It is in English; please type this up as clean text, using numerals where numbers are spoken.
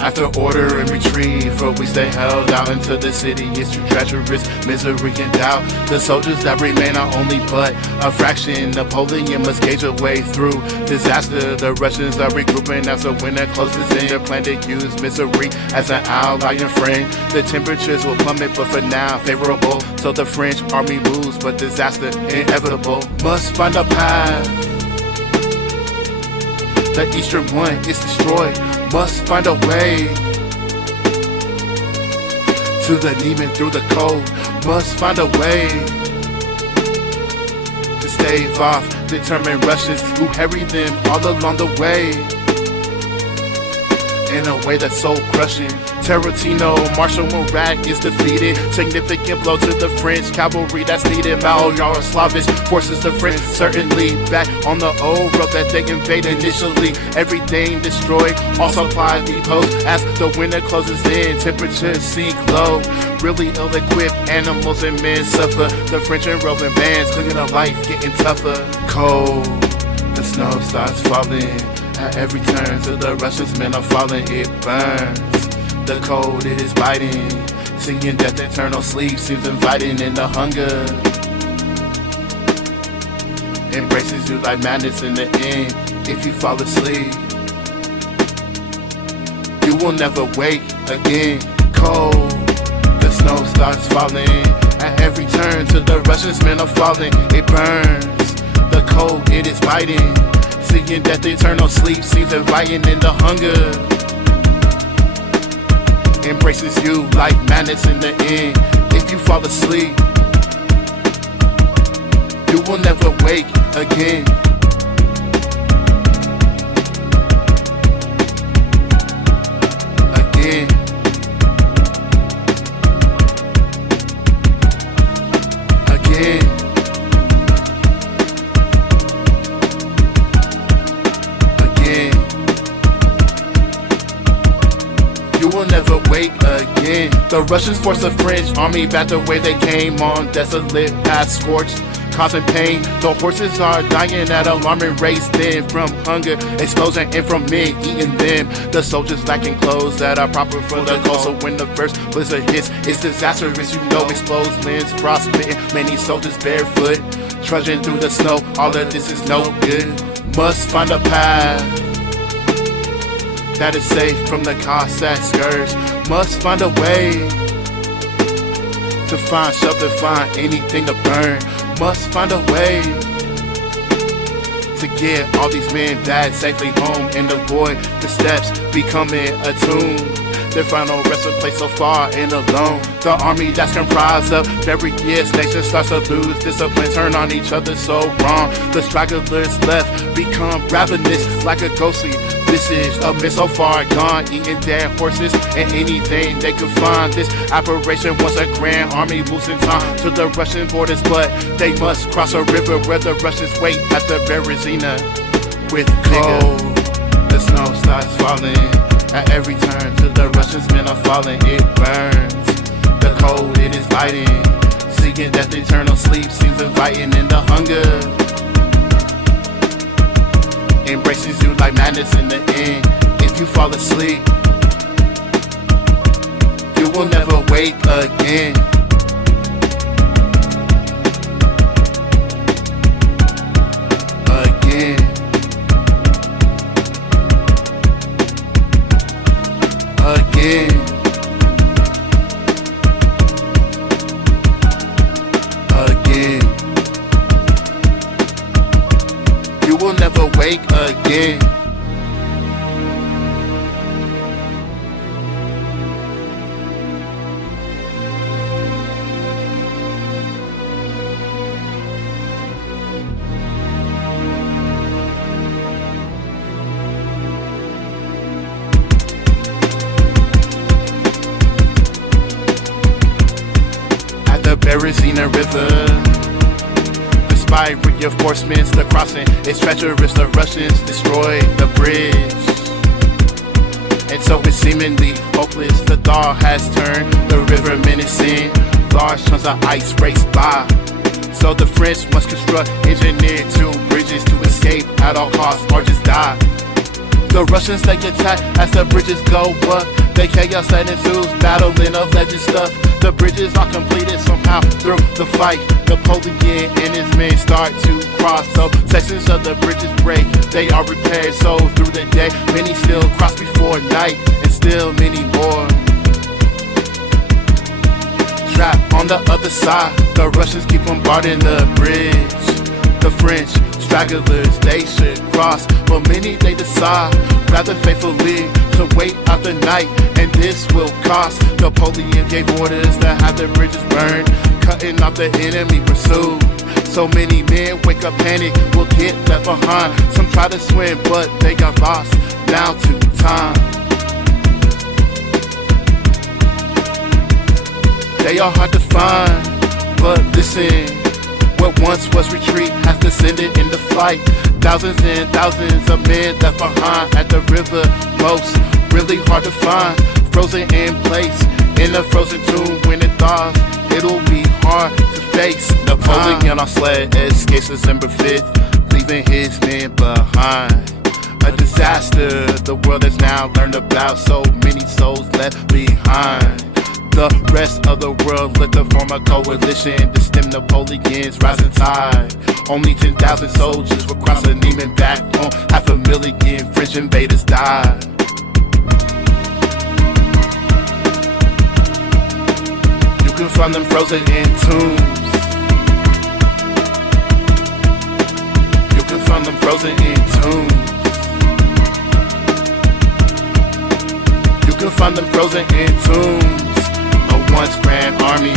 After order and retrieve, for weeks they held out into the city. It's too treacherous, misery and doubt. The soldiers that remain are only but a fraction. Napoleon must gauge a way through disaster. The Russians are regrouping as the winter closes in. Their plan to use misery as an ally and friend. The temperatures will plummet, but for now favorable. So the French army moves, but disaster inevitable. Must find a path. The eastern one is destroyed. Must find a way to the Medyn through the cold. Must find a way to stave off determined Russians who harry them all along the way in a way that's soul crushing. Tarutino, Marshal Murat is defeated. Significant blow to the French cavalry that's needed. Slavish forces the French certainly back on the old road that they invaded initially. Everything destroyed, all supply depots. As the winter closes in, temperatures sink low. Really ill-equipped animals and men suffer. The French and roving bands clinging to life, getting tougher. Cold, the snow starts falling at every turn. To the Russians, men are falling, it burns. The cold, it is biting. Seeing death, eternal sleep seems inviting. And the hunger embraces you like madness in the end. If you fall asleep, you will never wake again. Cold, the snow starts falling at every turn. To the Russians, men are falling, it burns. The cold, it is biting. Seeing death, eternal sleep seems inviting. And the hunger embraces you like madness in the end. If you fall asleep, you will never wake again. Again. Again. You will never wake again. The Russians forced the French army back the way they came, on desolate path scorched, causing pain. The horses are dying at alarming rates, then from hunger, explosion, and from men eating them. The soldiers lacking clothes that are proper for the cold. So when the first blizzard hits, it's disastrous. You know, exposed limbs, frostbitten, many soldiers barefoot, trudging through the snow. All of this is no good. Must find a path that is safe from the Cossack scourge. Must find a way to find shelter, find anything to burn. Must find a way to get all these men back safely home and avoid the steps becoming a tomb. Their final resting place so far and alone. The army that's comprised of various nations starts to lose discipline, turn on each other so wrong. The stragglers left become ravenous like a ghostly visage of men so far gone, eating dead horses and anything they could find. This operation was a grand army moves in time to the Russian borders, but they must cross a river where the Russians wait at the Berezina with cold. The snow starts falling at every turn. To the Russians, men are falling, it burns. The cold, it is biting. Seeking death, eternal sleep seems inviting. And the hunger embraces you like madness in the end. If you fall asleep, you will never wake again. Again. Again. Again. You will never wake again. Berezina River, by reinforcements. The crossing is treacherous, the Russians destroy the bridge. And so it's seemingly hopeless, the thaw has turned the river menacing. Large chunks of ice race by. So the French must construct, engineer 2 bridges to escape at all costs or just die. The Russians they attack as the bridges go up. They chaos that ensues, battling of legend stuff. The bridges are completed somehow through the fight. Napoleon and his men start to cross. So sections of the bridges break, they are repaired. So through the day, many still cross before night, and still many more trapped on the other side. The Russians keep bombarding the bridge. The French stragglers, they should cross, but many they decide rather faithfully to wait out the night, and this will cost. Napoleon gave orders to have the bridges burned, cutting off the enemy pursued. So many men wake up panic, will get left behind. Some try to swim, but they got lost now to time. They are hard to find, but listen, what once was retreat has descended into flight. Thousands and thousands of men left behind at the river most, really hard to find. Frozen in place, in a frozen tomb. When it thaws, it'll be hard to face. Napoleon on sled escapes December 5th, leaving his men behind. A disaster the world has now learned about, so many souls left behind. The rest of the world let to form a coalition to stem Napoleon's rising tide. Only 10,000 soldiers will cross the Niemen back home. 500,000 French invaders died. You can find them frozen in tombs. You can find them frozen in tombs. You can find them frozen in tombs. Once grand army